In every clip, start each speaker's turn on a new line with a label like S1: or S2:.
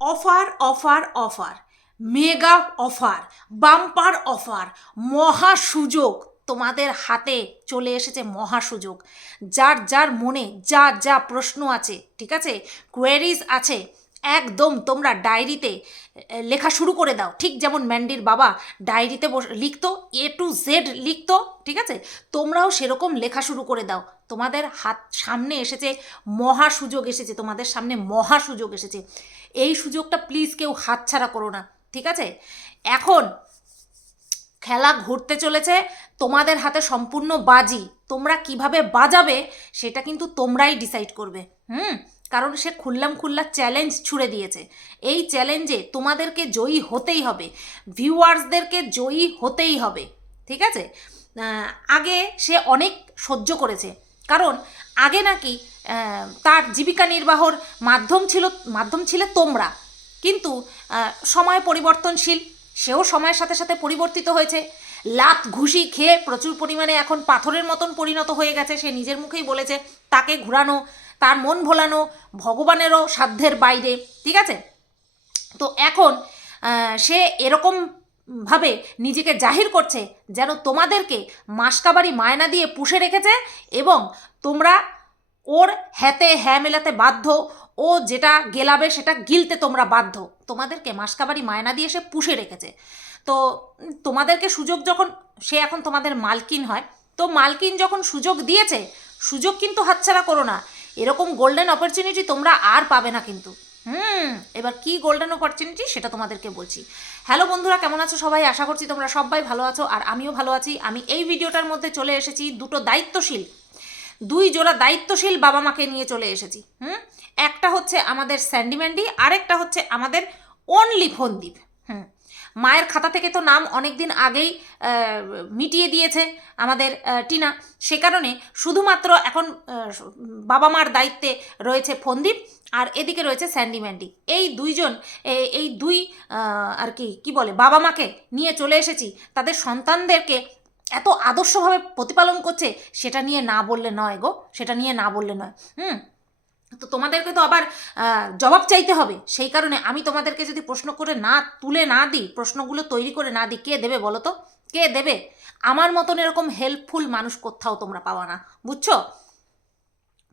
S1: Offer offer offer. Mega offer, bumper offer, মহা সুযোগ তোমাদের হাতে চলে এসেছে মহা সুযোগ। যার যার মনে যা যা প্রশ্ন আছে, ঠিক আছে? কোয়েরিজ আছে একদম তোমরা ডায়েরিতে লেখা শুরু করে দাও। ঠিক যেমন ম্যান্ডির বাবা ডায়েরিতে লিখতো, এ টু জেড লিখতো, ঠিক আছে? তোমরাও সেরকম লেখা শুরু করে দাও। তোমাদের হাত সামনে এসেছে, মহা সুযোগ এসেছে, তোমাদের সামনে মহা সুযোগ এসেছে। এই সুযোগটা প্লিজ কেউ হাতছাড়া করো না, ঠিক আছে? এখন খেলা ঘুরতে চলেছে, তোমাদের হাতে সম্পূর্ণ বাজি। তোমরা কীভাবে বাজাবে, সেটা কিন্তু তোমরাই ডিসাইড করবে, হুম? কারণ সে খুল্লাম খুল্লা চ্যালেঞ্জ ছুড়ে দিয়েছে। এই চ্যালেঞ্জে তোমাদেরকে জয়ী হতেই হবে। ভিউয়ার্সদেরকে জয়ী হতেই হবে। ঠিক আছে? আগে সে অনেক সহ্য করেছে। কারণ আগে নাকি তার জীবিকা নির্বাহর মাধ্যম ছিল মাধ্যম ছিল তোমরা। কিন্তু সময় পরিবর্তনশীল, সেও সময়ের সাথে সাথে পরিবর্তিত হয়েছে। লাত ঘুষি খেয়ে প্রচুর পরিমাণে এখন পাথরের মতন পরিণত হয়ে গেছে। সে নিজের মুখেই বলেছে, তাকে ঘুরানো, তার মন ভোলানো, ভগবানেরও সাধ্যের বাইরে। ঠিক আছে? তো এখন সে এরকম ভাবে নিজেকে জাহির করছে যেন তোমাদেরকে মাসকাবারি মায়না দিয়ে পুষে রেখেছে এবং তোমরা ওর হ্যাতে হ্যাঁ মেলাতে বাধ্য, ও যেটা গেলাবে সেটা গিলতে তোমরা বাধ্য। তোমাদেরকে মাসকাবারি মায়না দিয়ে সে পুষে রেখেছে। তো তোমাদেরকে সুযোগ যখন, সে এখন তোমাদের মালকিন হয়, তো মালকিন যখন সুযোগ দিয়েছে, সুযোগ কিন্তু হাতছাড়া করো না। এরকম গোল্ডেন অপরচুনিটি তোমরা আর পাবে না কিন্তু। হুম, এবার কি গোল্ডেন অপরচুনিটি সেটা তোমাদেরকে বলছি। হ্যালো বন্ধুরা, কেমন আছো সবাই? আশা করছি তোমরা সবাই ভালো আছো, আর আমিও ভালো আছি। আমি এই ভিডিওটার মধ্যে চলে এসেছি দুটো দায়িত্বশীল। দুই জোড়া দায়িত্বশীল বাবা মাকে নিয়ে চলে এসেছি। হুম, একটা হচ্ছে আমাদের স্যান্ডিম্যান্ডি আরেকটা হচ্ছে আমাদের অনলি ফন্দীপ হুম মায়ের খাতা থেকে তো নাম অনেক দিন আগেই মিটিয়ে দিয়েছে আমাদের টিনা। সে কারণে শুধুমাত্র এখন বাবা মার দায়িত্বে রয়েছে ফন্দীপ আর এদিকে রয়েছে স্যান্ডি ম্যান্ডি। এই দুইজন এই দুই আর কি কি বলে, বাবা মাকে নিয়ে চলে এসেছি, তাদের সন্তানদেরকে এত আদর্শভাবে প্রতিপালন করছে, সেটা নিয়ে না বললে নয় গো, সেটা নিয়ে না বললে নয়। হুম? তো তোমাদেরকে তো আবার জবাব চাইতে হবে। সেই কারণে আমি তোমাদেরকে যদি প্রশ্ন করে না, তুলে না দিই, প্রশ্নগুলো তৈরি করে না দিই, কে দেবে বলো তো? কে দেবে? আমার মতন এরকম হেল্পফুল মানুষ কোথাও তোমরা পাওয়া না। বুঝছ?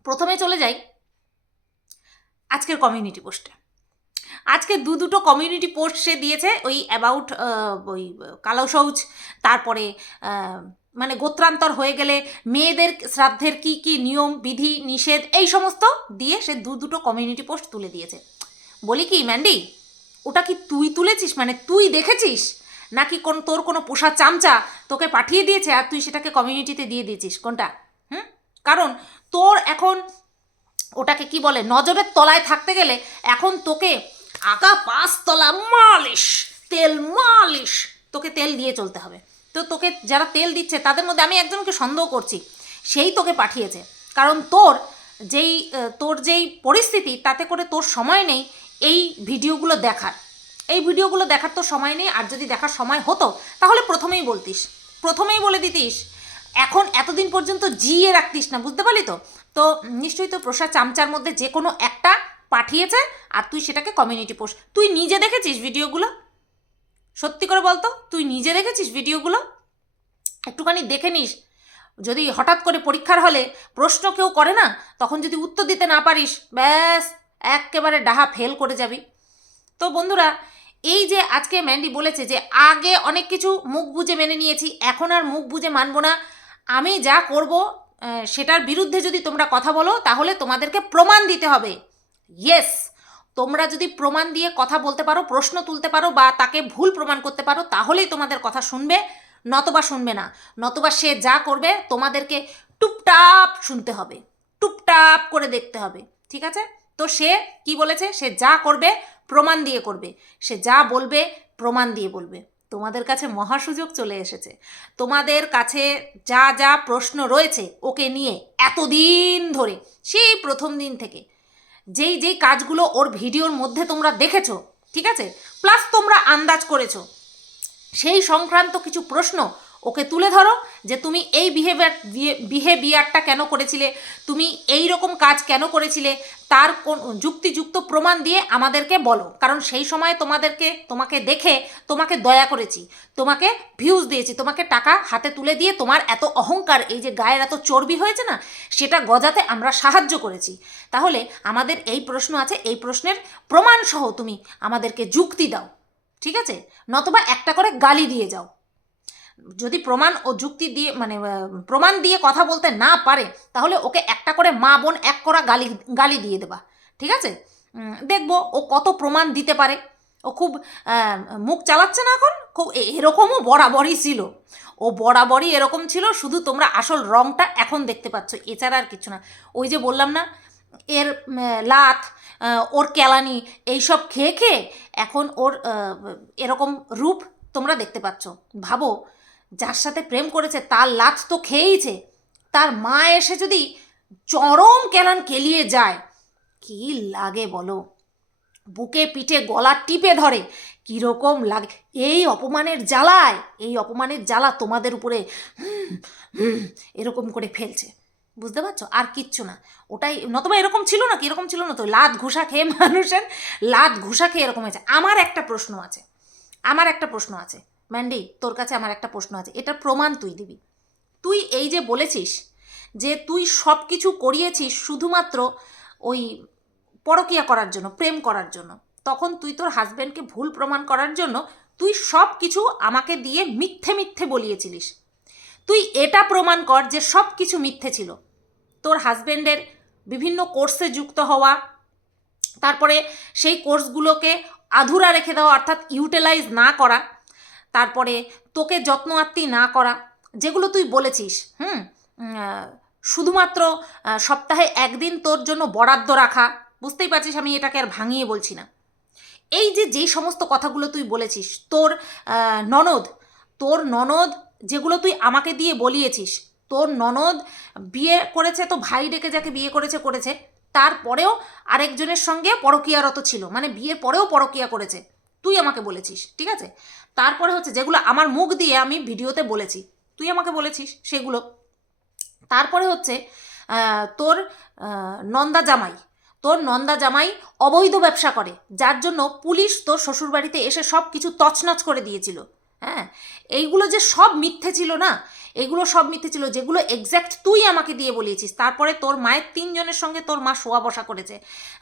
S1: প্রথমে চলে যাই আজকের কমিউনিটি পোস্টে আজকে দু দুটো কমিউনিটি পোস্ট সে দিয়েছে, ওই অ্যাবাউট ওই কালো শৌচ তারপরে মানে গোত্রান্তর হয়ে গেলে মেয়েদের শ্রাদ্ধের কি কি নিয়ম, বিধি, নিষেধ, এই সমস্ত দিয়ে সে দু দুটো কমিউনিটি পোস্ট তুলে দিয়েছে। বলি কি ম্যান্ডি ওটা কি তুই তুলেছিস? মানে তুই দেখেছিস? নাকি কোন তোর কোনো পোষা চামচা তোকে পাঠিয়ে দিয়েছে আর তুই সেটাকে কমিউনিটিতে দিয়ে দিয়েছিস? কোনটা? হুম? কারণ তোর এখন ওটাকে কি বলে, নজরের তলায় থাকতে গেলে এখন তোকে আগা পাঁচতলা মালিশ, তেল মালিশ তোকে তেল দিয়ে চলতে হবে। তো তোকে যারা তেল দিচ্ছে, তাদের মধ্যে আমি একজনকে সন্দেহ করছি। সেই তোকে পাঠিয়েছে। কারণ তোর যেই তোর যেই পরিস্থিতি, তাতে করে তোর সময় নেই এই ভিডিওগুলো দেখার। এই ভিডিওগুলো দেখার তো সময় নেই, আর যদি দেখার সময় হতো, তাহলে প্রথমেই বলতিস। প্রথমেই বলে দিতিস, এখন এতদিন পর্যন্ত জিয়ে রাখতিস না, বুঝতে পারলি তো? তো নিশ্চয়ই তো প্রসাদ চামচার মধ্যে যে কোনো একটা পাঠিয়েছে, আর তুই সেটাকে কমিউনিটি পোস্ট তুই নিজে দেখেছিস ভিডিওগুলো? সত্যি করে বলতো? তুই নিজে দেখেছিস ভিডিওগুলো? একটুখানি দেখে নিস। যদি হঠাৎ করে পরীক্ষার হলে প্রশ্ন কেউ করে না, তখন যদি উত্তর দিতে না পারিস, ব্যাস, একেবারে ডাহা ফেল করে যাবি। তো বন্ধুরা, এই যে আজকে ম্যান্ডি বলেছে যে আগে অনেক কিছু মুখ বুঝে মেনে নিয়েছি, এখন আর মুখ বুঝে মানবো না, আমি যা করব সেটার বিরুদ্ধে যদি তোমরা কথা বলো, তাহলে তোমাদেরকে প্রমাণ দিতে হবে। ইয়েস তোমরা যদি প্রমাণ দিয়ে কথা বলতে পারো, প্রশ্ন তুলতে পারো বা তাকে ভুল প্রমাণ করতে পারো, তাহলেই তোমাদের কথা শুনবে, নতবা শুনবে না। নতবা সে যা করবে, তোমাদেরকে টুপটাপ শুনতে হবে, টুপটাপ করে দেখতে হবে, ঠিক আছে? তো সে কি বলেছে? সে যা করবে, প্রমাণ দিয়ে করবে। সে যা বলবে, প্রমাণ দিয়ে বলবে। তোমাদের কাছে মহা সুযোগ চলে এসেছে। তোমাদের কাছে যা যা প্রশ্ন রয়েছে, ওকে নিয়ে এতদিন ধরে, সেই প্রথম দিন থেকে যেই যেই কাজগুলো ওর ভিডিওর মধ্যে তোমরা দেখেছ, ঠিক আছে? প্লাস তোমরা আন্দাজ করেছ। সেই সংক্রান্ত কিছু প্রশ্ন ওকে তুলে ধরো যে তুমি এই বিহেভিয়ার বিহেভিয়ারটা কেন করেছিলে? তুমি এই রকম কাজ কেন করেছিলে? তার কোন যুক্তিযুক্ত প্রমাণ দিয়ে আমাদেরকে বলো। কারণ সেই সময় তোমাদেরকে, তোমাকে দেখে তোমাকে দয়া করেছি। তোমাকে ভিউজ দিয়েছি। তোমাকে টাকা হাতে তুলে দিয়ে তোমার এত অহংকার, এই যে গায়ের এত চর্বি হয়েছে না, সেটা গজাতে আমরা সাহায্য করেছি। তাহলে আমাদের এই প্রশ্ন আছে, এই প্রশ্নের প্রমাণ সহ তুমি আমাদেরকে যুক্তি দাও। ঠিক আছে? নতবা একটা করে গালি দিয়ে যাও। যদি প্রমাণ ও যুক্তি দিয়ে মানে প্রমাণ দিয়ে কথা বলতে না পারে, তাহলে ওকে একটা করে মা বোন এক করা গালি গালি দিয়ে দেবা। ঠিক আছে? দেখব ও কত প্রমাণ দিতে পারে। ও খুব মুখ চালাচ্ছে না এখন, খুব এরকমও বরাবরই ছিল। ও বরাবরই এরকম ছিল, শুধু তোমরা আসল রংটা এখন দেখতে পাচ্ছ, এছাড়া আর কিছু না। ওই যে বললাম না, এর লাত ওর কেলানি, এইসব খেয়ে খেয়ে এখন ওর এরকম রূপ তোমরা দেখতে পাচ্ছ। ভাবো যার সাথে প্রেম করেছে, তার লাত তো খেয়েইছে। তার মা এসে যদি চরম কেলান কেলিয়ে যায়, কি লাগে বলো? বুকে পিঠে গলা টিপে ধরে, কীরকম লাগে? এই অপমানের জ্বালায়, এই অপমানের জ্বালা তোমাদের উপরে এরকম করে ফেলছে। বুঝতে পারছ? আর কিচ্ছু না। ওটাই নতবা এরকম ছিল না কি এরকম ছিল না তো? লাত ঘুষা খেয়ে মানুষের, লাত ঘুষা খেয়ে এরকম হয়েছে। আমার একটা প্রশ্ন আছে। আমার একটা প্রশ্ন আছে। ম্যান্ডি তোর কাছে আমার একটা প্রশ্ন আছে। এটা প্রমাণ তুই দিবি। তুই এই যে বলেছিস যে তুই সব কিছু করিয়েছিস শুধুমাত্র ওই পরকিয়া করার জন্য, প্রেম করার জন্য, তখন তুই তোর হাজব্যান্ডকে ভুল প্রমাণ করার জন্য তুই সব কিছু আমাকে দিয়ে মিথ্যে মিথ্যে বলিয়েছিলিস। তুই এটা প্রমাণ কর যে সব কিছু মিথ্যে ছিল। তোর হাজব্যান্ডের বিভিন্ন কোর্সে যুক্ত হওয়া, তারপরে সেই কোর্সগুলোকে আধুরা রেখে দেওয়া, অর্থাৎ ইউটিলাইজ না করা তারপরে তোকে যত্ন আত্মি না করা, যেগুলো তুই বলেছিস, হুম? শুধুমাত্র সপ্তাহে একদিন তোর জন্য বরাদ্দ রাখা, বুঝতেই পারছিস আমি এটাকে আর ভাঙিয়ে বলছি না। এই যে, যেই সমস্ত কথাগুলো তুই বলেছিস, তোর ননদ তোর ননদ যেগুলো তুই আমাকে দিয়ে বলিয়েছিস, তোর ননদ বিয়ে করেছে তো ভাই ডেকে যাকে বিয়ে করেছে করেছে, তারপরেও আরেকজনের সঙ্গে পরকীয়ারত ছিল মানে বিয়ের পরেও পরকীয়া করেছে, তুই আমাকে বলেছিস, ঠিক আছে? তারপরে হচ্ছে যেগুলো আমার মুখ দিয়ে আমি ভিডিওতে বলেছি। তুই আমাকে বলেছিস সেগুলো। তারপরে হচ্ছে তোর নন্দা জামাই। তোর নন্দা জামাই অবৈধ ব্যবসা করে, যার জন্য পুলিশ তোর শ্বশুরবাড়িতে এসে সব কিছু তছনছ করে দিয়েছিল। হ্যাঁ? এইগুলো যে সব মিথ্যে ছিল না, এগুলো সব মিথ্যে ছিল, যেগুলো এক্স্যাক্ট তুই আমাকে দিয়ে বলিয়েছিস তারপরে তোর মায়ের তিনজনের সঙ্গে তোর মা শোয়া বসা করেছে।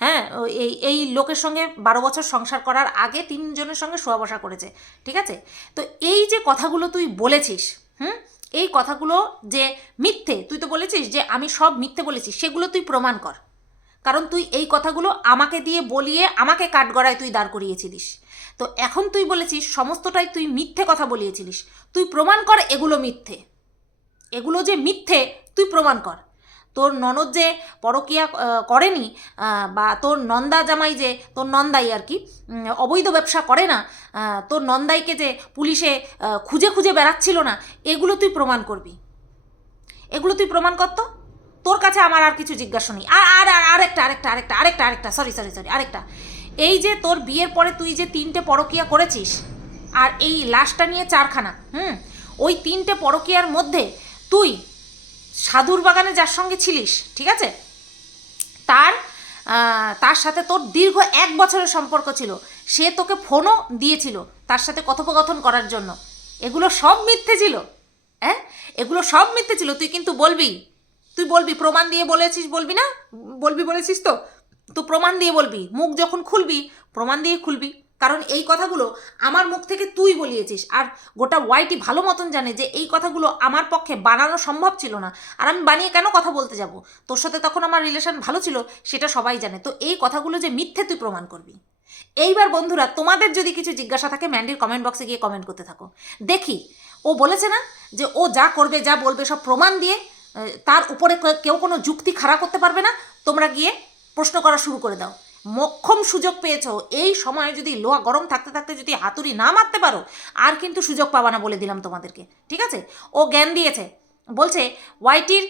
S1: হ্যাঁ? এই এই লোকের সঙ্গে বারো বছর সংসার করার আগে তিনজনের সঙ্গে শোয়া বসা করেছে। ঠিক আছে? তো এই যে কথাগুলো তুই বলেছিস, হুম? এই কথাগুলো যে মিথ্যে, তুই তো বলেছিস যে আমি সব মিথ্যে বলেছি, সেগুলো তুই প্রমাণ কর। কারণ তুই এই কথাগুলো আমাকে দিয়ে বলিয়ে আমাকে কাঠগড়ায় তুই দাঁড় করিয়েছিলিস। তো এখন তুই বলেছিস সমস্তটাই তুই মিথ্যে কথা বলিয়েছিলিস। তুই প্রমাণ কর এগুলো মিথ্যে। এগুলো যে মিথ্যে, তুই প্রমাণ কর। তোর ননদ যে পরকিয়া করেনি বা তোর নন্দা জামাই যে, তোর নন্দাই আর কি অবৈধ ব্যবসা করে না তোর নন্দাইকে যে পুলিশে খুঁজে খুঁজে বেড়াচ্ছিল না, এগুলো তুই প্রমাণ করবি। এগুলো তুই প্রমাণ কর তো। তোর কাছে আমার আর কিছু জিজ্ঞাসা নেই। আর, আর- আরেকটা আরেকটা আরেকটা আরেকটা আরেকটা সরি সরি সরি আরেকটা। এই যে তোর বিয়ের পরে তুই যে তিনটে পরকিয়া করেছিস, আর এই লাশটা নিয়ে চারখানা, হুম? ওই তিনটে পরকিয়ার মধ্যে তুই সাধুর বাগানে যার সঙ্গে ছিলিস, ঠিক আছে? তার তার সাথে তোর দীর্ঘ এক বছরের সম্পর্ক ছিল। সে তোকে ফোনও দিয়েছিল তার সাথে কথোপকথন করার জন্য। এগুলো সব মিথ্যে ছিল হ্যাঁ এগুলো সব মিথ্যে ছিল। তুই কিন্তু বলবি, তুই বলবি, প্রমাণ দিয়ে বলেছিস, বলবি না? বলবি বলেছিস তো? তো প্রমাণ দিয়ে বলবি, মুখ যখন খুলবি, প্রমাণ দিয়ে খুলবি। কারণ এই কথাগুলো আমার মুখ থেকে তুই বলিয়েছিস। আর গোটা ওয়াইটি ভালো মতন জানে যে এই কথাগুলো আমার পক্ষে বানানো সম্ভব ছিল না। আর আমি বানিয়ে কেন কথা বলতে যাব? তোর সাথে তখন আমার রিলেশন ভালো ছিল, সেটা সবাই জানে। তো এই কথাগুলো যে মিথ্যে তুই প্রমাণ করবি। এইবার বন্ধুরা, তোমাদের যদি কিছু জিজ্ঞাসা থাকে ম্যান্ডির কমেন্ট বক্সে গিয়ে কমেন্ট করতে থাকো। দেখি, ও বলেছে না যে ও যা করবে, যা বলবে, সব প্রমাণ দিয়ে তার উপরে কেউ কোনো যুক্তি খাড়া করতে পারবে না? তোমরা গিয়ে প্রশ্ন করা শুরু করে দাও। মক্ষম সুযোগ পেয়েছ। এই সময় যদি লোহা গরম থাকতে থাকতে যদি হাতুড়ি না মারতে পারো, আর কিন্তু সুযোগ পাবা না বলে দিলাম তোমাদেরকে। ঠিক আছে? ও জ্ঞান দিয়েছে। বলছে, ওয়াইটির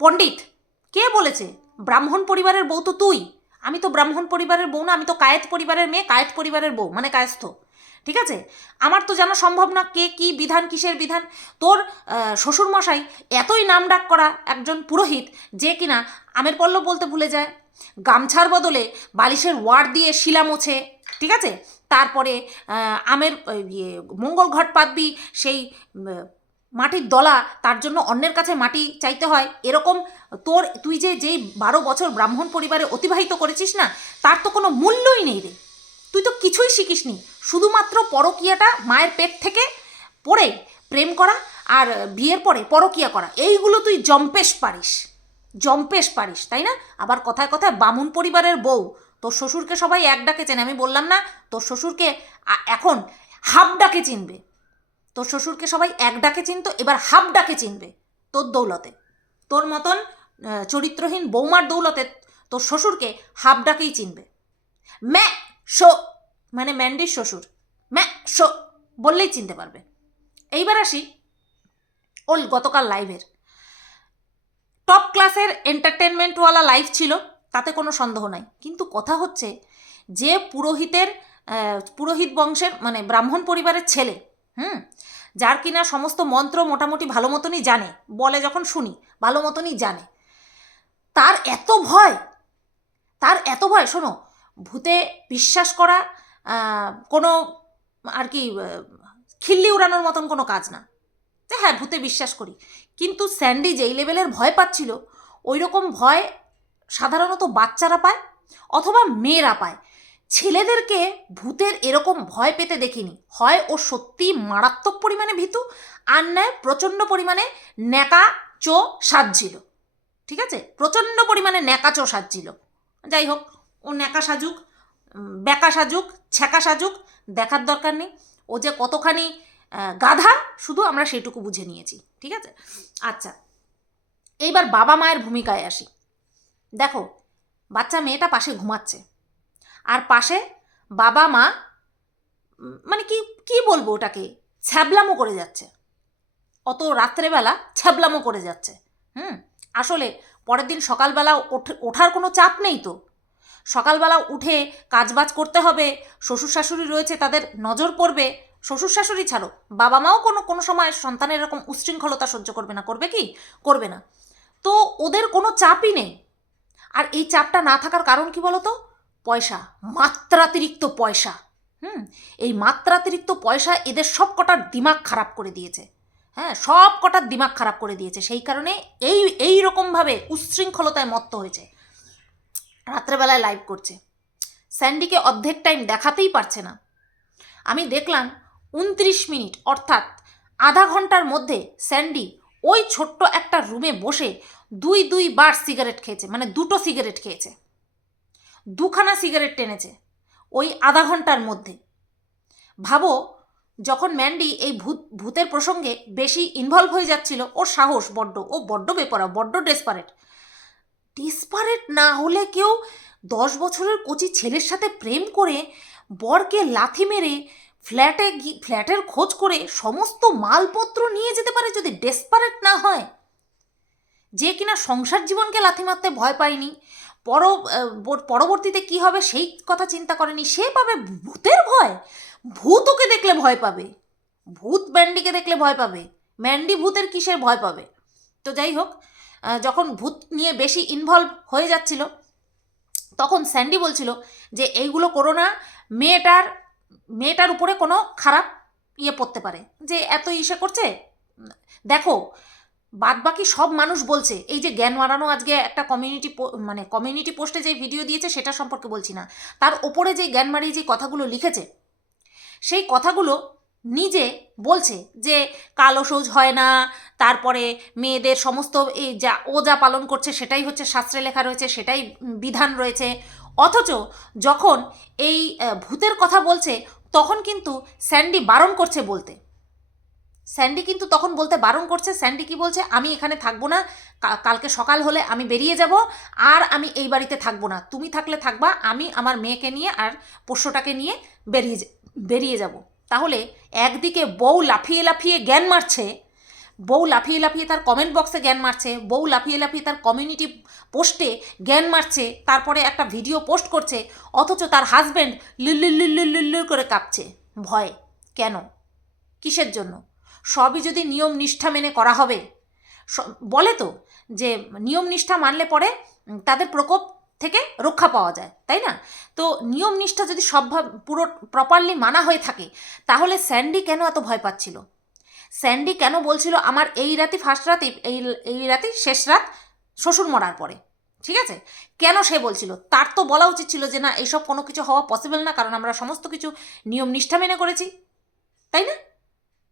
S1: পণ্ডিত, কে বলেছে? ব্রাহ্মণ পরিবারের বউ তো তুই। আমি তো ব্রাহ্মণ পরিবারের বউ না, আমি তো কায়েত পরিবারের মেয়ে, কায়েত পরিবারের বউ মানে কায়স্থ। ঠিক আছে? আমার তো জানা সম্ভব না কে কি বিধান, কিসের বিধান। তোর শ্বশুরমশাই এতই নাম ডাক করা একজন পুরোহিত যে কিনা আমের পল্লব বলতে ভুলে যায়। গামছার বদলে বালিশের ওয়ার দিয়ে শিলা মোছে, ঠিক আছে? তারপরে আমের ইয়ে মঙ্গল ঘট পাতবি, সেই মাটির দলা তার জন্য অন্যের কাছে মাটি চাইতে হয়। এরকম তোর, তুই যে যেই বারো বছর ব্রাহ্মণ পরিবারে অতিবাহিত করেছিস না, তার তো কোনো মূল্যই নেই রে। তুই তো কিছুই শিখিসনি। শুধুমাত্র পরকীয়াটা মায়ের পেট থেকে পড়ে প্রেম করা আর বিয়ের পরে পরকীয়া করা। এইগুলো তুই জম্পেশ পারিস। জম্পেশ পারিস, তাই না? আবার কথায় কথায় বামুন পরিবারের বউ, তোর শ্বশুরকে সবাই এক ডাকে চেনে। আমি বললাম না, তোর শ্বশুরকে এখন হাফ ডাকে চিনবে। তোর শ্বশুরকে সবাই এক ডাকে চিনতো, এবার হাফ ডাকে চিনবে তোর দৌলতে। তোর মতন চরিত্রহীন বৌমার দৌলতে তোর শ্বশুরকে হাফ ডাকেই চিনবে। ম্যা, শো মানে ম্যান্ডির শ্বশুর। ম্যা, শো, বললেই চিনতে পারবে। এইবার আসি ওল গতকাল লাইভের। টপ ক্লাসের এন্টারটেনমেন্টওয়ালা লাইভ ছিল, তাতে কোনো সন্দেহ নাই। কিন্তু কথা হচ্ছে যে পুরোহিতের পুরোহিত বংশের মানে ব্রাহ্মণ পরিবারের ছেলে, হুম, যার কিনা সমস্ত মন্ত্র মোটামুটি ভালো মতনই জানে, বলে যখন শুনি, ভালো মতনই জানে। তার এত ভয়, তার এত ভয়, শোনো, ভূতে বিশ্বাস করা কোনো আর কি খিল্লি উড়ানোর মতন কোনো কাজ না। যে হ্যাঁ ভূতে বিশ্বাস করি। কিন্তু স্যান্ডি যেই লেভেলের ভয় পাচ্ছিল ওই রকম ভয় সাধারণত বাচ্চারা পায় অথবা মেয়েরা পায়। ছেলেদেরকে ভূতের এরকম ভয় পেতে দেখিনি। হয় ও সত্যি মারাত্মক পরিমাণে ভীতু, আর নয় প্রচণ্ড পরিমাণে ন্যাকা চো সাজছিল। ঠিক আছে? প্রচণ্ড পরিমাণে ন্যাকা চো সাজছিল। যাই হোক, ও ন্যাকা সাজুক। ব্যাকা সাজুক, ছ্যাঁকা সাজুক, দেখার দরকার নেই। ও যে কতখানি গাধা, শুধু আমরা সেটুকু বুঝে নিয়েছি, ঠিক আছে? আচ্ছা এইবার বাবা মায়ের ভূমিকায় আসি। দেখো, বাচ্চা মেয়েটা পাশে ঘুমাচ্ছে। আর পাশে বাবা মা মানে কি কি বলব ওটাকে? ছ্যাবলামো করে যাচ্ছে। অত রাত্রেবেলা ছ্যাবলামো করে যাচ্ছে। হুম? আসলে পরের দিন সকালবেলা ওঠ- ওঠার কোনো চাপ নেই তো? সকালবেলা উঠে কাজবাজ করতে হবে শ্বশুর শাশুড়ি রয়েছে তাদের নজর পড়বে শ্বশুর শাশুড়ি ছাড়ো বাবা মাও কোনো কোনো সময় সন্তানের এরকম উচ্ছৃঙ্খলতা সহ্য করবে না, করবে কি? করবে না। তো ওদের কোনো চাপই নেই। আর এই চাপটা না থাকার কারণ কি বলো তো পয়সা, মাত্রাতিরিক্ত পয়সা। হুম? এই মাত্রাতিরিক্ত পয়সা এদের সব কটার দিমাগ খারাপ করে দিয়েছে। হ্যাঁ সব কটার দিমাগ খারাপ করে দিয়েছে। সেই কারণে এই এই রকমভাবে উচ্ছৃঙ্খলতায় মত্ত হয়েছে। রাত্রেবেলায় লাইভ করছে। স্যান্ডিকে অর্ধেক টাইম দেখাতেই পারছে না। আমি দেখলাম উনত্রিশ মিনিট, অর্থাৎ আধা ঘণ্টার মধ্যে স্যান্ডি ওই ছোট্ট একটা রুমে বসে দুই দুই বার সিগারেট খেয়েছে মানে দুটো সিগারেট খেয়েছে। দুখানা সিগারেট টেনেছে ওই আধা ঘণ্টার মধ্যে। ভাবো, যখন ম্যান্ডি এই ভূত, ভূতের প্রসঙ্গে বেশি ইনভলভ হয়ে যাচ্ছিল, ওর সাহস বড্ড, ও বড্ড বেপরা বড্ড ডেসপারেট ডেসপারেট না হলে কেউ দশ বছরের কচি ছেলের সাথে প্রেম করে বরকে লাথি মেরে ফ্ল্যাটে ফ্ল্যাটের খোঁজ করে সমস্ত মালপত্র নিয়ে যেতে পারে যদি ডেসপারেট না হয়। যে কিনা সংসার জীবনকে লাথি মারতে ভয় পায়নি পর পরবর্তীতে কি হবে সেই কথা চিন্তা করেনি, সে পাবে ভূতের ভয়। ভূত ওকে দেখলে ভয় পাবে। ভূত ম্যান্ডিকে দেখলে ভয় পাবে। ম্যান্ডি ভূতের কিসের ভয় পাবে? তো যাই হোক যখন ভূত নিয়ে বেশি ইনভলভ হয়ে যাচ্ছিল, তখন স্যান্ডি বলছিল যে, এইগুলো করো না, মেয়েটার মেয়েটার উপরে কোনো খারাপ ইয়ে পড়তে পারে। যে, এত ইসে করছে? দেখো বাদ বাকি সব মানুষ বলছে, এই যে জ্ঞান মারানো আজকে একটা কমিউনিটি মানে কমিউনিটি পোস্টে যে ভিডিও দিয়েছে, সেটা সম্পর্কে বলছি না। তার ওপরে যে জ্ঞান মারিয়ে যে কথাগুলো লিখেছে, সেই কথাগুলো নিজে বলছে যে কালো সোজ হয় না, তারপরে মেয়েদের সমস্ত এই যা, ও যা পালন করছে সেটাই হচ্ছে শাস্ত্রে লেখা রয়েছে, সেটাই বিধান রয়েছে। অথচ যখন এই ভূতের কথা বলছে, তখন কিন্তু স্যান্ডি বারণ করছে বলতে। স্যান্ডি কিন্তু তখন বলতে বারণ করছে, স্যান্ডি কি বলছে? আমি এখানে থাকব না কালকে সকাল হলে আমি বেরিয়ে যাব, আর আমি এই বাড়িতে থাকব না। তুমি থাকলে থাকবা, আমি আমার মেয়েকে নিয়ে আর পোষ্যটাকে নিয়ে বেরিয়ে বেরিয়ে যাব। তাহলে একদিকে বউ লাফিয়ে লাফিয়ে জ্ঞান মারছে, বউ লাফিয়ে লাফিয়ে তার কমেন্ট বক্সে জ্ঞান মারছে, বউ লাফিয়ে লাফিয়ে তার কমিউনিটি পোস্টে জ্ঞান মারছে, তারপরে একটা ভিডিও পোস্ট করছে, অথচ তার হাজব্যান্ড লিল্লু লিল্লু লিল্লু করে কাঁপছে। ভয়। কেন? কিসের জন্য? সবই যদি নিয়ম নিষ্ঠা মেনে করা হবে বলে তো যে নিয়ম নিষ্ঠা মানলে পরে তাদের প্রকোপ থেকে রক্ষা পাওয়া যায়, তাই না? তো নিয়ম নিষ্ঠা যদি সবভাবে পুরো প্রপারলি মানা হয়ে থাকে, তাহলে স্যান্ডি কেন এত ভয় পাচ্ছিল? স্যান্ডি কেন বলছিল, আমার এই রাতই ফার্স্ট রাতই এই এই রাতই শেষ রাত শ্বশুর মরার পরে? ঠিক আছে? কেন সে বলছিল? তার তো বলা উচিত ছিল যে, না এইসব কোনো কিছু হওয়া পসিবল না, কারণ আমরা সমস্ত কিছু নিয়ম নিষ্ঠা মেনে করেছি। তাই না?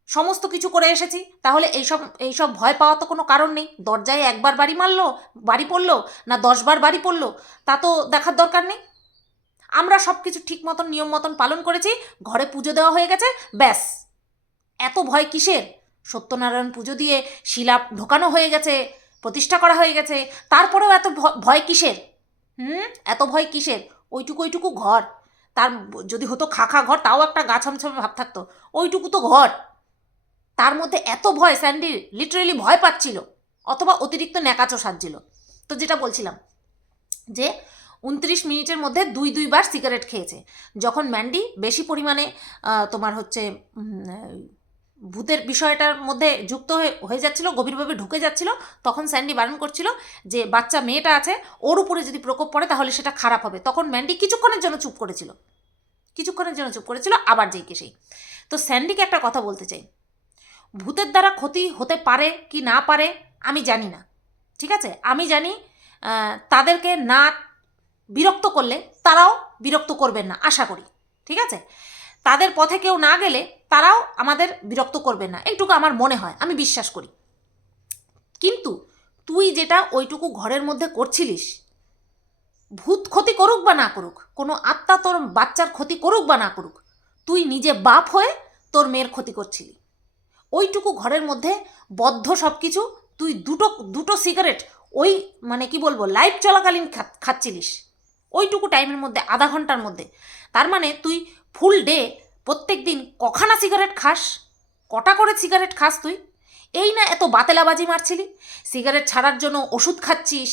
S1: সমস্ত কিছু করে এসেছি। তাহলে এইসব এইসব ভয় পাওয়া তো কোনো কারণ নেই। দরজায় একবার বাড়ি মারলো, বাড়ি পড়ল, না দশবার বাড়ি পড়ল, তা তো দেখার দরকার নেই। আমরা সব কিছু ঠিক মতন, নিয়ম মতন পালন করেছি, ঘরে পুজো দেওয়া হয়ে গেছে, ব্যাস। এত ভয় কিসের? সত্যনারায়ণ পুজো দিয়ে শিলা ঢোকানো হয়ে গেছে, প্রতিষ্ঠা করা হয়ে গেছে, তারপরেও এত ভয় কিসের? হুম? এত ভয় কিসের? ওইটুকু ওইটুকু ঘর। তার, যদি হতো খাখা ঘর, তাও একটা গা ছমছমে ভাব থাকতো। ওইটুকু তো ঘর। তার মধ্যে এত ভয় স্যান্ডি লিটারেলি ভয় পাচ্ছিল, অথবা অতিরিক্ত ন্যাকাচো সাজছিল। তো যেটা বলছিলাম যে, উনত্রিশ মিনিটের মধ্যে দুই দুইবার সিগারেট খেয়েছে। যখন ম্যান্ডি বেশি পরিমাণে তোমার হচ্ছে ভূতের বিষয়টার মধ্যে যুক্ত হয়ে হয়ে যাচ্ছিল, গভীরভাবে ঢুকে যাচ্ছিল, তখন স্যান্ডি বারণ করছিল যে, বাচ্চা মেয়েটা আছে, ওর উপরে যদি প্রকোপ পড়ে তাহলে সেটা খারাপ হবে। তখন ম্যান্ডি কিছুক্ষণের জন্য চুপ করেছিল। কিছুক্ষণের জন্য চুপ করেছিল, আবার যেইকে সেই তো স্যান্ডিকে একটা কথা বলতে চাই। ভূতের দ্বারা ক্ষতি হতে পারে কি না পারে, আমি জানি না। ঠিক আছে? আমি জানি তাদেরকে না বিরক্ত করলে তারাও বিরক্ত করবেন না, আশা করি। ঠিক আছে? তাদের পথে কেউ না গেলে তারাও আমাদের বিরক্ত করবেন না। এইটুকু আমার মনে হয়, আমি বিশ্বাস করি। কিন্তু তুই যেটা ওইটুকু ঘরের মধ্যে করছিলিস, ভূত ক্ষতি করুক বা না করুক, কোনো আত্মা তোর বাচ্চার ক্ষতি করুক বা না করুক, তুই নিজে বাপ হয়ে তোর মেয়ের ক্ষতি করছিলি। ওইটুকু ঘরের মধ্যে বদ্ধ সব কিছু তুই দুটো দুটো সিগারেট ওই মানে কি বলব লাইভ চলাকালীন খাচ্ছিলিস। ওইটুকু টাইমের মধ্যে, আধা ঘণ্টার মধ্যে। তার মানে তুই ফুল ডে প্রত্যেক দিন কখানা সিগারেট খাস, কটা করে সিগারেট খাস তুই? এই না এত বাতেলাবাজি মারছিলি? সিগারেট ছাড়ার জন্য ওষুধ খাচ্ছিস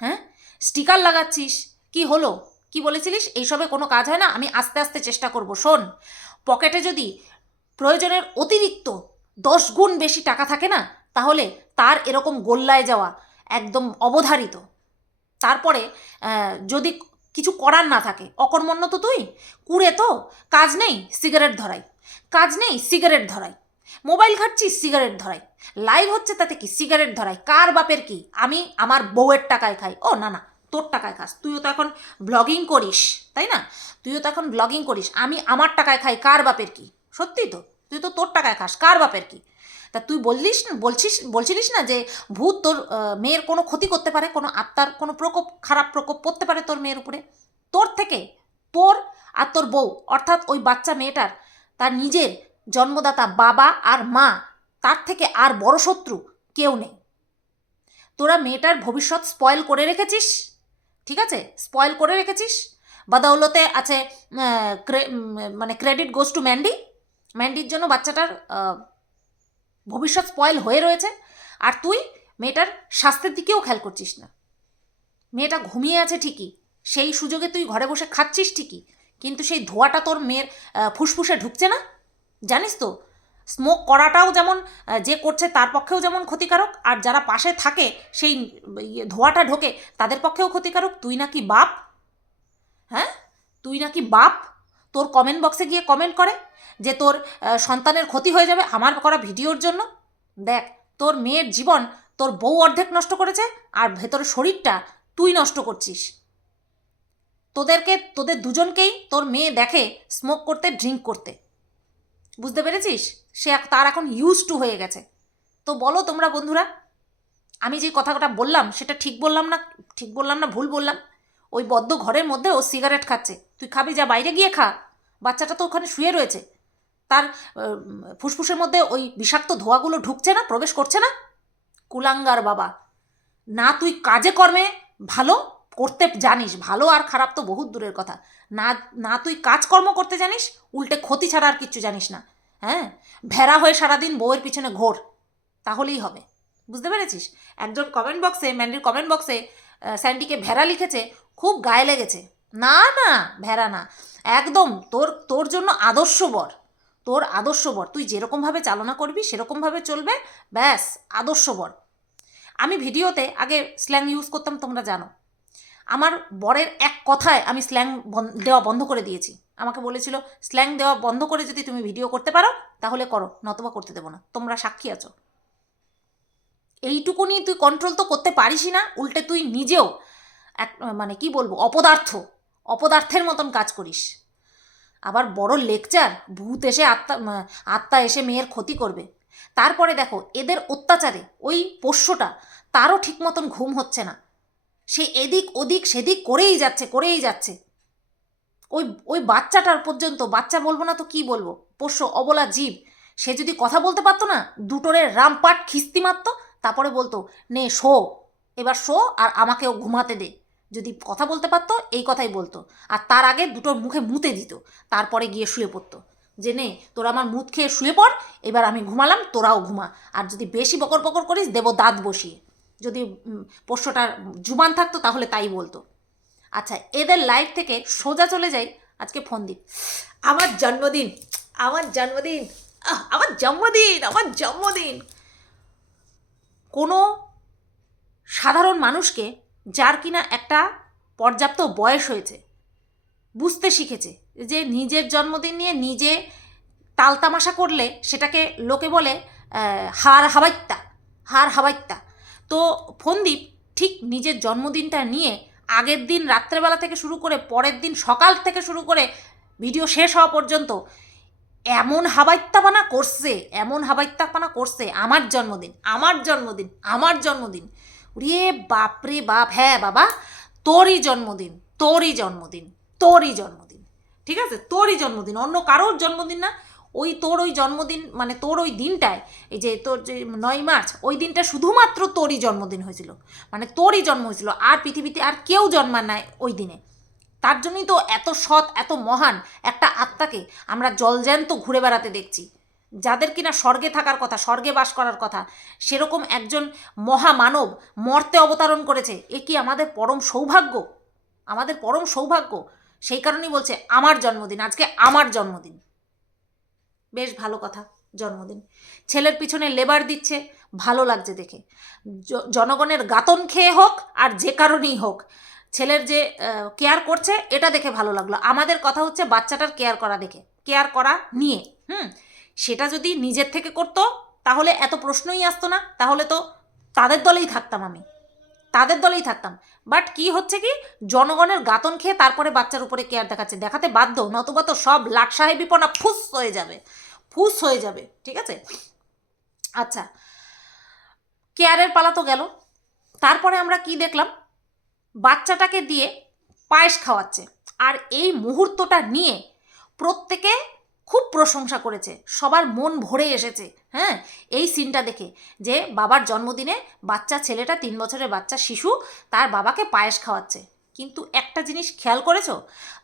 S1: হ্যাঁ? স্টিকার লাগাচ্ছিস, কি হলো? কি বলেছিলিস? এইসবে কোনো কাজ হয় না? আমি আস্তে আস্তে চেষ্টা করব, শোন। পকেটে যদি প্রয়োজনের অতিরিক্ত দশ গুণ বেশি টাকা থাকে না, তাহলে তার এরকম গোল্লায় যাওয়া একদম অবধারিত। তারপরে যদি কিছু করার না থাকে, অকর্মণ্য তো তুই? কুড়ে তো, কাজ নেই, সিগারেট ধরাই। কাজ নেই, সিগারেট ধরাই। মোবাইল ঘাটছিস, সিগারেট ধরাই। লাইভ হচ্ছে তাতে কি, সিগারেট ধরাই। কার বাপের কি? আমি আমার বউয়ের টাকায় খাই। ও, না না, তোর টাকায় খাস। তুইও তো এখন ব্লগিং করিস, তাই না? তুইও তো এখন ব্লগিং করিস। আমি আমার টাকায় খাই, কার বাপের কি? সত্যি তো। তুই তো তোর টাকায় খাস, কার বাপের কি? তা তুই বললিস বলছিস, বলছিলিস না যে ভূত তোর মেয়ের কোনো ক্ষতি করতে পারে, কোনো আত্মার কোনো প্রকোপ, খারাপ প্রকোপ পড়তে পারে তোর মেয়ের উপরে? তোর থেকে তোর আর তোর বউ, অর্থাৎ ওই বাচ্চা মেয়েটার, তার নিজের জন্মদাতা বাবা আর মা, তার থেকে আর বড় শত্রু কেউ নেই। তোরা মেয়েটার ভবিষ্যৎ স্পয়েল করে রেখেছিস, ঠিক আছে? স্পয়েল করে রেখেছিস। বাদাউলতে আছে মানে ক্রেডিট গোস টু ম্যান্ডি ম্যান্ডির জন্য বাচ্চাটার ভবিষ্যৎ স্পয়েল হয়ে রয়েছে। আর তুই মেয়েটার স্বাস্থ্যের দিকেও খেয়াল করছিস না। মেয়েটা ঘুমিয়ে আছে ঠিকই, সেই সুযোগে তুই ঘরে বসে খাচ্ছিস ঠিকই, কিন্তু সেই ধোঁয়াটা তোর মেয়ের ফুসফুসে ঢুকছে না? জানিস তো স্মোক করাটাও যেমন যে করছে তার পক্ষেও যেমন ক্ষতিকারক, আর যারা পাশে থাকে সেই ইয়ে ধোঁয়াটা ঢোকে তাদের পক্ষেও ক্ষতিকারক। তুই নাকি বাপ? হ্যাঁ? তুই নাকি বাপ? তোর কমেন্ট বক্সে গিয়ে কমেন্ট করে। যে তোর সন্তানের ক্ষতি হয়ে যাবে আমার করা ভিডিওর জন্য? দেখ, তোর মেয়ের জীবন তোর বউ অর্ধেক নষ্ট করেছে আর ভেতরের শরীরটা তুই নষ্ট করছিস। তোদেরকে, তোদের দুজনকেই তোর মেয়ে দেখে স্মোক করতে ড্রিঙ্ক করতে। বুঝতে পেরেছিস? সে তার এখন ইউজ টু হয়ে গেছে। তো বলো তোমরা বন্ধুরা, আমি যে কথাটা বললাম সেটা ঠিক বললাম না, ঠিক বললাম না, ভুল বললাম? ওই বদ্ধ ঘরের মধ্যে ও সিগারেট খাচ্ছে। তুই খাবি, যা বাইরে গিয়ে খা। বাচ্চাটা তো ওখানে শুয়ে রয়েছে। তার ফুসফুসের মধ্যে ওই বিষাক্ত ধোঁয়াগুলো ঢুকছে না, প্রবেশ করছে না? কুলাঙ্গার বাবা। না, তুই কাজে কর্মে ভালো করতে জানিস, ভালো আর খারাপ তো বহুত দূরের কথা। না না, তুই কাজকর্ম করতে জানিস, উল্টে ক্ষতি ছাড়া আর কিচ্ছু জানিস না। হ্যাঁ? ভেড়া হয়ে সারাদিন বউয়ের পিছনে ঘোর। তাহলেই হবে। বুঝতে পেরেছিস? একজন কমেন্ট বক্সে ম্যান্ডির কমেন্ট বক্সে স্যান্ডিকে ভেড়া লিখেছে, খুব গায়ে লেগেছে। না না, ভেড়া না। একদম তোর তোর জন্য আদর্শ বর তোর আদর্শবর তুই যেরকমভাবে চালনা করবি, সেরকমভাবে চলবে। ব্যাস আদর্শবর আমি ভিডিওতে আগে স্ল্যাং ইউজ করতাম, তোমরা জানো। আমার বরের এক কথায় আমি স্ল্যাং দেওয়া বন্ধ করে দিয়েছি। আমাকে বলেছিল স্ল্যাং দেওয়া বন্ধ করে যদি তুমি ভিডিও করতে পারো, তাহলে করো, নতবা করতে দেবো না। তোমরা সাক্ষী আছো। এইটুকুনি তুই কন্ট্রোল তো করতে পারিসই না, উল্টে তুই নিজেও এক মানে কি বলব, অপদার্থ। অপদার্থের মতন কাজ করিস। আবার বড় লেকচার ভূত এসে আত্মা আত্মা এসে মেয়ের ক্ষতি করবে। তারপরে দেখো, এদের অত্যাচারে, ওই পোষ্যটা, তারও ঠিক মতন ঘুম হচ্ছে না। সে এদিক ওদিক সেদিক করেই যাচ্ছে করেই যাচ্ছে। ওই ওই বাচ্চাটার পর্যন্ত, বাচ্চা বলব না তো কি বলব? পোষ্য অবলা জীব, সে যদি কথা বলতে পারতো না, দুটোরে রামপাট খিস্তি মারতো, তারপরে বলতো, নে, শো, এবার শো আর আমাকেও ঘুমাতে দে। যদি কথা বলতে পারতো, এই কথাই বলতো। আর তার আগে দুটোর মুখে মুতে দিত। তারপরে গিয়ে শুয়ে পড়তো। যে নে, তোরা আমার মুখ খেয়ে শুয়ে পড়, এবার আমি ঘুমালাম, তোরাও ঘুমা। আর যদি বেশি বকর বকর করিস, দেবো দাঁত বসিয়ে। যদি পোষ্যটার জুবান থাকতো, তাহলে তাই বলতো। আচ্ছা এদের লাইফ থেকে সোজা চলে যাই আজকে ফোন দিন আমার জন্মদিন আমার জন্মদিন আমার জন্মদিন আমার জন্মদিন। কোনো সাধারণ মানুষকে যার কিনা একটা পর্যাপ্ত বয়স হয়েছে, বুঝতে শিখেছে যে নিজের জন্মদিন নিয়ে নিজে তালতামাশা করলে সেটাকে লোকে বলে হার হাবাইত্যা হার হাবাইত্যা তো ফন্দীপ ঠিক নিজের জন্মদিনটা নিয়ে আগের দিন রাত্রেবেলা থেকে শুরু করে পরের দিন সকাল থেকে শুরু করে ভিডিও শেষ হওয়া পর্যন্ত এমন হাবাইত্যাপানা করছে, এমন হাবাইত্যাপানা করছে, আমার জন্মদিন আমার জন্মদিন আমার জন্মদিন। রে বাপরে বাপ হ্যাঁ বাবা, তোরই জন্মদিন তোরই জন্মদিন তোরই জন্মদিন, ঠিক আছে? তোরই জন্মদিন, অন্য কারোর জন্মদিন না, ওই তোর ওই জন্মদিন মানে তোর ওই দিনটায়, এই যে তোর যে নয় মার্চ, ওই দিনটা শুধুমাত্র তোরই জন্মদিন হয়েছিল মানে তোরই জন্ম হয়েছিল, আর পৃথিবীতে আর কেউ জন্মান নাই ওই দিনে। তার জন্যই তো এত সৎ, এত মহান একটা আত্মাকে আমরা জলজ্যান্ত ঘুরে বেড়াতে দেখছি। যাদের কিনা স্বর্গে থাকার কথা, স্বর্গে বাস করার কথা, সেরকম একজন মহামানব মর্তে অবতরণ করেছে। এ কি আমাদের পরম সৌভাগ্য? আমাদের পরম সৌভাগ্য? সেই কারণেই বলছে, আমার জন্মদিন, আজকে আমার জন্মদিন। বেশ ভালো কথা, জন্মদিন। ছেলের পিছনে লেবার দিচ্ছে, ভালো লাগছে দেখে। জনগণের গাতন খেয়ে হোক আর যে কারণেই হোক, ছেলের যে কেয়ার করছে, এটা দেখে ভালো লাগল। আমাদের কথা হচ্ছে বাচ্চাটার কেয়ার করা দেখে। কেয়ার করা নিয়ে, হুম? সেটা যদি নিজের থেকে করতো, তাহলে এত প্রশ্নই আসতো না। তাহলে তো তাদের দলেই থাকতাম আমি। তাদের দলেই থাকতাম। বাট কি হচ্ছে কি? জনগণের গাতন খেয়ে তারপরে বাচ্চার উপরে কেয়ার দেখাচ্ছে। দেখাতে বাধ্য, নতুবা তো সব লাট সাহেবিপনা ফুস হয়ে যাবে। ফুস হয়ে যাবে, ঠিক আছে? আচ্ছা কেয়ারের পালা তো গেল। তারপরে আমরা কি দেখলাম? বাচ্চাটাকে দিয়ে পায়েস খাওয়াচ্ছে। আর এই মুহূর্তটা নিয়ে প্রত্যেকে খুব প্রশংসা করেছে। সবার মন ভরে এসেছে। হ্যাঁ এই সিনটা দেখে যে বাবার জন্মদিনে বাচ্চা ছেলেটা, তিন বছরের বাচ্চা শিশু, তার বাবাকে পায়েস খাওয়াচ্ছে। কিন্তু একটা জিনিস খেয়াল করেছ?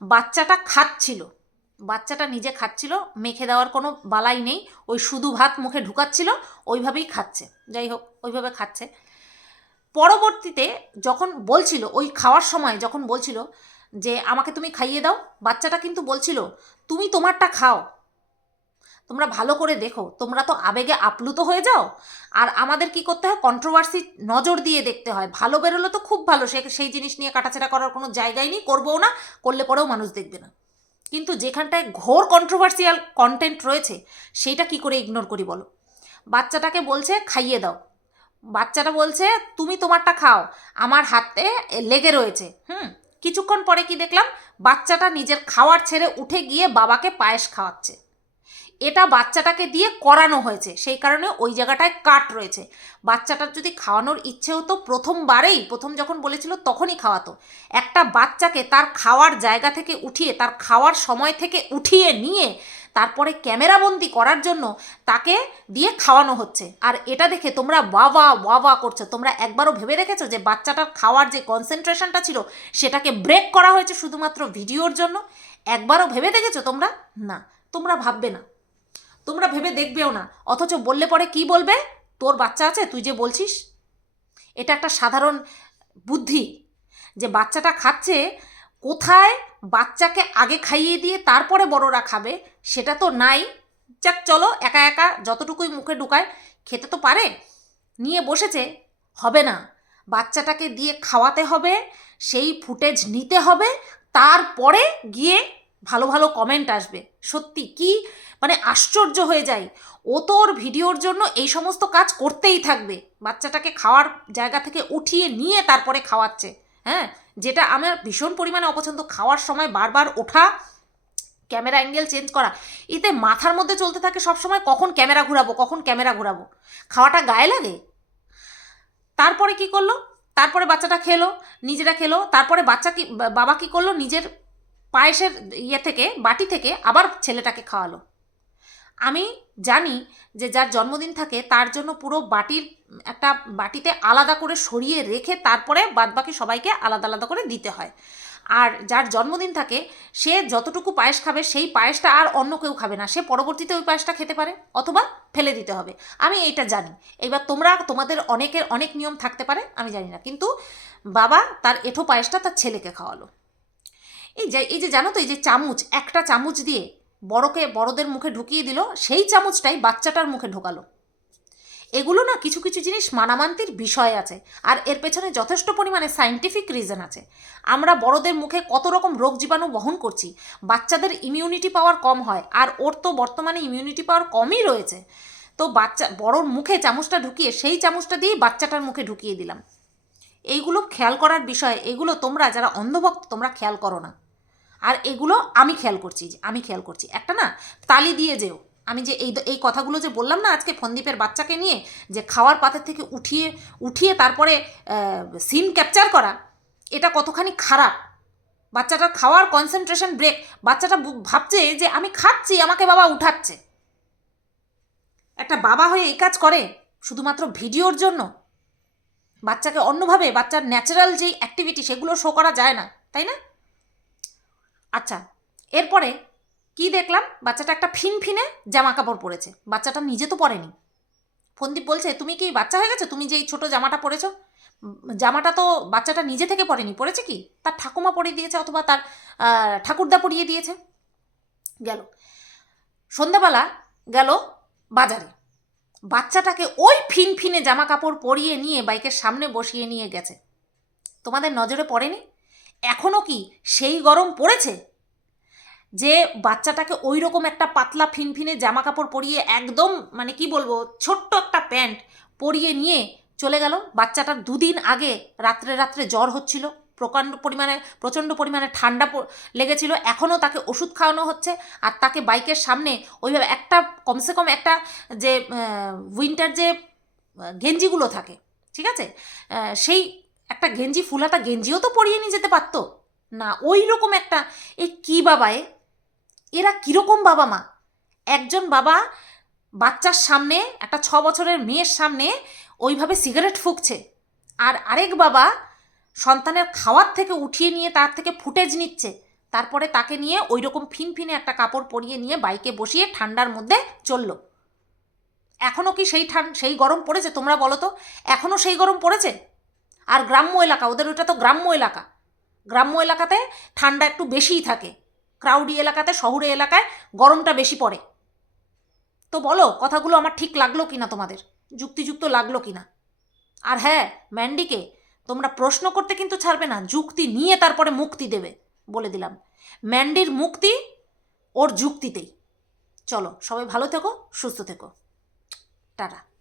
S1: বাচ্চাটা খাচ্ছিল। বাচ্চাটা নিজে খাচ্ছিল, মেখে দেওয়ার কোনো বালাই নেই, ওই শুধু ভাত মুখে ঢুকাচ্ছিল, ওইভাবেই খাচ্ছে। যাই হোক, ওইভাবে খাচ্ছে। পরবর্তীতে যখন বলছিল, ওই খাওয়ার সময় যখন বলছিল যে, আমাকে তুমি খাইয়ে দাও। বাচ্চাটা কিন্তু বলছিল, তুমি তোমারটা খাও। তোমরা ভালো করে দেখো। তোমরা তো আবেগে আপ্লুত হয়ে যাও। আর আমাদের কি করতে হয়? কন্ট্রোভার্সি নজর দিয়ে দেখতে হয়। ভালো বেরোলে তো খুব ভালো। সে সেই জিনিস নিয়ে কাটাছেড়া করার কোনো জায়গাই নেই। করবোও না, করলে পরেও মানুষ দেখবে না। কিন্তু যেখানটায় ঘোর কন্ট্রোভার্সিয়াল কন্টেন্ট রয়েছে, সেইটা কি করে ইগনোর করি বলো? বাচ্চাটাকে বলছে, খাইয়ে দাও। বাচ্চাটা বলছে, তুমি তোমারটা খাও। আমার হাতে লেগে রয়েছে। হুম, কিছুক্ষণ পরে কি দেখলাম? বাচ্চাটা নিজের খাওয়ার ছেড়ে উঠে গিয়ে বাবাকে পায়েস খাওয়াচ্ছে। এটা বাচ্চাটাকে দিয়ে করানো হয়েছে। সেই কারণে ওই জায়গাটায় কাট রয়েছে। বাচ্চাটার যদি খাওয়ানোর ইচ্ছে হতো প্রথমবারেই, প্রথম যখন বলেছিল তখনই খাওয়াতো। একটা বাচ্চাকে তার খাওয়ার জায়গা থেকে উঠিয়ে, তার খাওয়ার সময় থেকে উঠিয়ে নিয়ে তারপরে ক্যামেরাবন্দি করার জন্য তাকে দিয়ে খাওয়ানো হচ্ছে। আর এটা দেখে তোমরা ওয়া ওয়া ওয়া ওয়া করছ। তোমরা একবারও ভেবে দেখেছ যে বাচ্চাটার খাওয়ার যে কনসেন্ট্রেশনটা ছিল, সেটাকে ব্রেক করা হয়েছে শুধুমাত্র ভিডিওর জন্য? একবারও ভেবে দেখেছ তোমরা? না, তোমরা ভাববে না। তোমরা ভেবে দেখবেও না। অথচ বললে পরে কি বলবে? তোর বাচ্চা আছে, তুই যে বলছিস। এটা একটা সাধারণ বুদ্ধি যে বাচ্চাটা খাচ্ছে, কোথায় বাচ্চাকে আগে খাইয়ে দিয়ে তারপরে বড়রা খাবে সেটা তো নাই। যাক, চলো, একা একা যতটুকুই মুখে ঢুকায়, খেতে তো পারে, নিয়ে বসেছে, হবে না। বাচ্চাটাকে দিয়ে খাওয়াতে হবে, সেই ফুটেজ নিতে হবে, তারপরে গিয়ে ভালো ভালো কমেন্ট আসবে। সত্যি, কি মানে আশ্চর্য হয়ে যায় ও তো ওর ভিডিওর জন্য এই সমস্ত কাজ করতেই থাকবে। বাচ্চাটাকে খাওয়ার জায়গা থেকে উঠিয়ে নিয়ে তারপরে খাওয়াচ্ছে। হ্যাঁ? যেটা আমার ভীষণ পরিমাণে অপছন্দ। খাওয়ার সময় বারবার ওঠা, ক্যামেরা অ্যাঙ্গেল চেঞ্জ করা, এতে মাথার মধ্যে চলতে থাকে সবসময় কখন ক্যামেরা ঘুরাবো, কখন ক্যামেরা ঘুরাবো। খাওয়াটা গায়ে লাগে? তারপরে কি করল? তারপরে বাচ্চাটা খেলো, নিজেরা খেলো, তারপরে বাচ্চা কি বাবা কি করল? নিজের পায়েসের ইয়ে থেকে, বাটি থেকে আবার ছেলেটাকে খাওয়ালো। আমি জানি যে যার জন্মদিন থাকে তার জন্য পুরো বাটির একটা বাটিতে আলাদা করে সরিয়ে রেখে তারপরে বাদবাকি সবাইকে আলাদা আলাদা করে দিতে হয়। আর যার জন্মদিন থাকে, সে যতটুকু পায়েস খাবে সেই পায়েসটা আর অন্য কেউ খাবে না। সে পরবর্তীতে ওই পায়েসটা খেতে পারে অথবা ফেলে দিতে হবে। আমি এইটা জানি। এবার তোমরা, তোমাদের অনেকের অনেক নিয়ম থাকতে পারে, আমি জানি না। কিন্তু বাবা তার এঁঠো পায়েসটা তার ছেলেকে খাওয়ালো। এই যে এই যে জানো তো, এই যে চামচ, একটা চামচ দিয়ে বড়কে বড়দের মুখে ঢুকিয়ে দিল, সেই চামচটাই বাচ্চাটার মুখে ঢোকালো। এগুলো না কিছু কিছু জিনিস মানামান্তির বিষয় আছে, আর এর পেছনে যথেষ্ট পরিমাণে সাইন্টিফিক রিজন আছে। আমরা বড়দের মুখে কত রকম রোগ জীবাণু বহন করছি, বাচ্চাদের ইমিউনিটি পাওয়ার কম হয়, আর ওর তো বর্তমানে ইমিউনিটি পাওয়ার কমই রয়েছে। তো বাচ্চা, বড়োর মুখে চামচটা ঢুকিয়ে সেই চামচটা দিয়েই বাচ্চাটার মুখে ঢুকিয়ে দিলাম। এইগুলো খেয়াল করার বিষয়, এগুলো তোমরা যারা অন্ধভক্ত, তোমরা খেয়াল করো না। আর এগুলো আমি খেয়াল করছি, যে আমি খেয়াল করছি। একটা না, তালি দিয়ে যেও। আমি যে এই এই কথাগুলো যে বললাম না আজকে ফন্দীপের বাচ্চাকে নিয়ে, যে খাওয়ার পাতের থেকে উঠিয়ে উঠিয়ে তারপরে সিন ক্যাপচার করা, এটা কতখানি খারাপ। বাচ্চাটার খাওয়ার কনসেন্ট্রেশন ব্রেক বাচ্চাটা ভাবছে যে আমি খাচ্ছি, আমাকে বাবা উঠাচ্ছে। একটা বাবা হয়ে এই কাজ করে, শুধুমাত্র ভিডিওর জন্য। বাচ্চাকে অন্যভাবে, বাচ্চার ন্যাচারাল যেই অ্যাক্টিভিটি সেগুলো শো করা যায় না, তাই না? আচ্ছা এরপরে কি দেখলাম? বাচ্চাটা একটা ফিনফিনে জামা কাপড় পরেছে। বাচ্চাটা নিজে তো পরেনি। ফন্দীপ বলছে, তুমি কি বাচ্চা হয়ে গেছে? তুমি যে এই ছোটো জামাটা পরেছো? জামাটা তো বাচ্চাটা নিজে থেকে পরেনি। পরেছে কি? তার ঠাকুমা পরিয়ে দিয়েছে অথবা তার ঠাকুরদা পরিয়ে দিয়েছে। গেল। সন্ধ্যাবেলা গেল বাজারে। বাচ্চাটাকে ওই ফিনফিনে জামা কাপড় পরিয়ে নিয়ে বাইকের সামনে বসিয়ে নিয়ে গেছে। তোমাদের নজরে পড়েনি? এখনও কি সেই গরম পড়েছে? যে বাচ্চাটাকে ওই রকম একটা পাতলা ফিনফিনে জামা কাপড় পরিয়ে একদম মানে কি বলব, ছোট্ট একটা প্যান্ট পরিয়ে নিয়ে চলে গেল। বাচ্চাটার দুদিন আগে রাত্রে রাত্রে জ্বর হচ্ছিল, প্রকাণ্ড পরিমাণে, প্রচণ্ড পরিমাণে ঠান্ডা লেগেছিল। এখনও তাকে ওষুধ খাওয়ানো হচ্ছে আর তাকে বাইকের সামনে ওইভাবে একটা, কমসে কম একটা যে উইন্টার যে গেঞ্জিগুলো থাকে, ঠিক আছে? সেই একটা গেঞ্জি ফুলাতা গেঞ্জিও তো পরিয়ে নিয়ে যেতে পারতো। না ওই রকম একটা এই কী বাবা এ? এরা কীরকম বাবা মা? একজন বাবা বাচ্চার সামনে, একটা ছ বছরের মেয়ের সামনে ওইভাবে সিগারেট ফুঁকছে। আর আরেক বাবা সন্তানের খাওয়ার থেকে উঠিয়ে নিয়ে তার থেকে ফুটেজ নিচ্ছে। তারপরে তাকে নিয়ে ওই রকম ফিনফিনে একটা কাপড় পরিয়ে নিয়ে বাইকে বসিয়ে ঠান্ডার মধ্যে চলল। এখনও কি সেই ঠান, সেই গরম পড়েছে তোমরা বলো তো? এখনও সেই গরম পড়েছে? আর গ্রাম্য এলাকা, ওদের ওটা তো গ্রাম্য এলাকা। গ্রাম্য এলাকাতে ঠান্ডা একটু বেশিই থাকে। ক্রাউডি এলাকাতে, শহুরে এলাকায় গরমটা বেশি পড়ে। তো বলো, কথাগুলো আমার ঠিক লাগল কিনা তোমাদের? যুক্তিযুক্ত লাগল কিনা? আর হ্যাঁ ম্যান্ডিকে তোমরা প্রশ্ন করতে কিন্তু ছাড়বে না, যুক্তি নিয়ে তারপরে মুক্তি দেবে বলে দিলাম। ম্যান্ডির মুক্তি ওর যুক্তিতেই। চলো, সবাই ভালো থেকো, সুস্থ থেকো। টাটা।